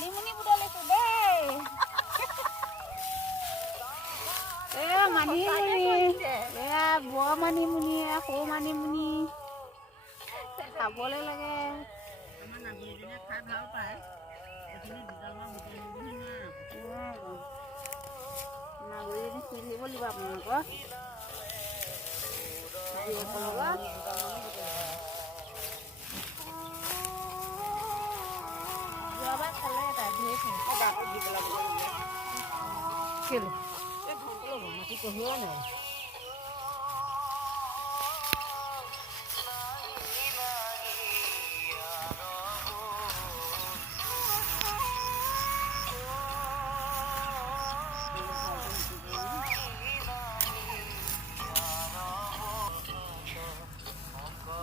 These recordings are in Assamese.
মানিমুনি বুটলিছো দেই। মানিমুনি এয়া বৰ মানিমুনি সৰু মানিমুনি খাবলৈ লাগে। আমাৰ নাগৰিজনীয়ে খাই ভাল পায়। এইখিনি দুডালমান বুটলি নাগৰিজনী শুই থাকিব লাগিব আপোনালোকৰ জীয়েকৰ লগত। যোৱাবাৰ খালে এটা ধেৰ কেলে মাটি কঢ়িওৱা নাই।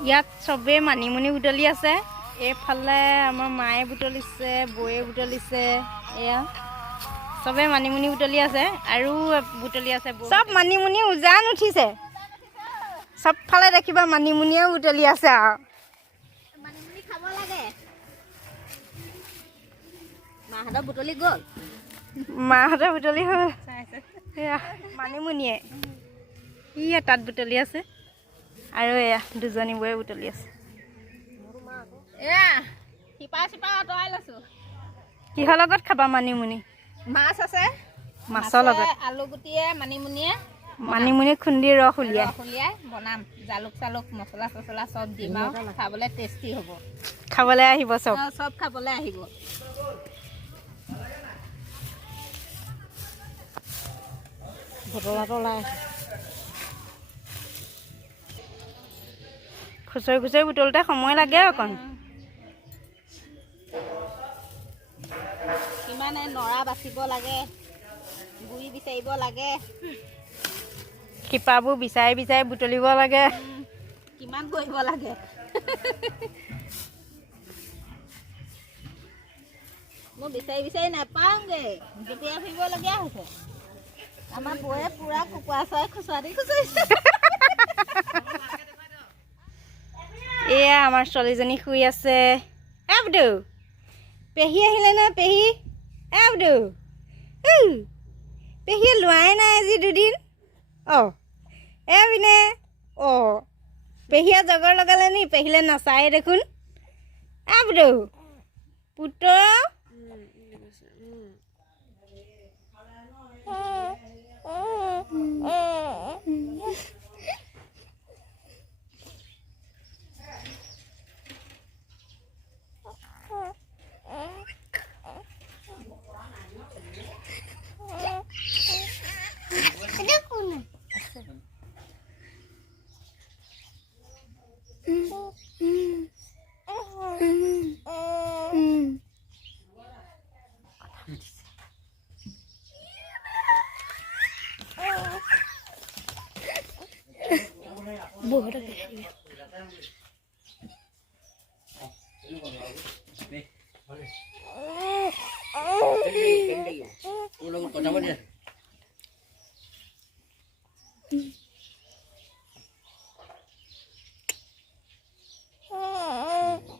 ইয়াত চবে মানিমুনি বুটলি আছে। এইফালে আমাৰ মায়ে বুটলিছে, বৌয়ে বুটলিছে। এয়া চবে মানিমুনি বুটলি আছে আৰু বুটলি আছে। চব মানিমুনি উজান উঠিছে। চবফালে দেখিবা মানিমুনিয়ে বুটলি আছে আৰু মানিমুনি খাব লাগে। মাহঁতৰ বুটলি গ'ল। মাহঁতে বুটলি হ'ল। এয়া মানিমুনিয়ে ইয়া তাত বুটলি আছে আৰু এয়া দুজনী বৌয়ে বুটলি আছে। এয়া শিপা চিপা আঁতৰাই লৈছো। কিহৰ লগত খাবা মানিমুনি? মাছ আছে, মাছৰ লগত আলু গুটিয়ে মানিমুনিয়ে মানিমুনি খুন্দি ৰস উলিয়াই বনাম। জালুক চালুক মছলা চছলা চব দিম আৰু খাবলৈ টেষ্টি হ'ব। খাবলৈ আহিব চব। চব খাবলৈ আহিব। বতলাটো ওলাই খুচৰি খুচৰি বুটলোতে সময় লাগে অকণ। কিমানে নৰা বাচিব লাগে, গুৰি বিচাৰিব লাগে, শিপাবোৰ বিচাৰি বিচাৰি বুটলিব লাগে। কিমান কৰিব লাগে। মই বিচাৰি বিচাৰি নাপাওঁগে, জঁপিয়াই ফুৰিবলগীয়া হৈছে। আমাৰ বৌয়ে পুৰা কুকুৰা চৰাই খুচুৱাটি খুচৰিছে। এয়া আমাৰ ছোৱালীজনী শুই আছে। এবদু পেহী আহিলে না পেহী? এবদু পেহীয়ে লোৱাই নাই আজি দুদিন। পিনে পেহীয়ে জগৰ লগালে নি? পেহীলে নাচায়ে দেখোন। এবদু পুত্ৰ কথা পাতি আছে।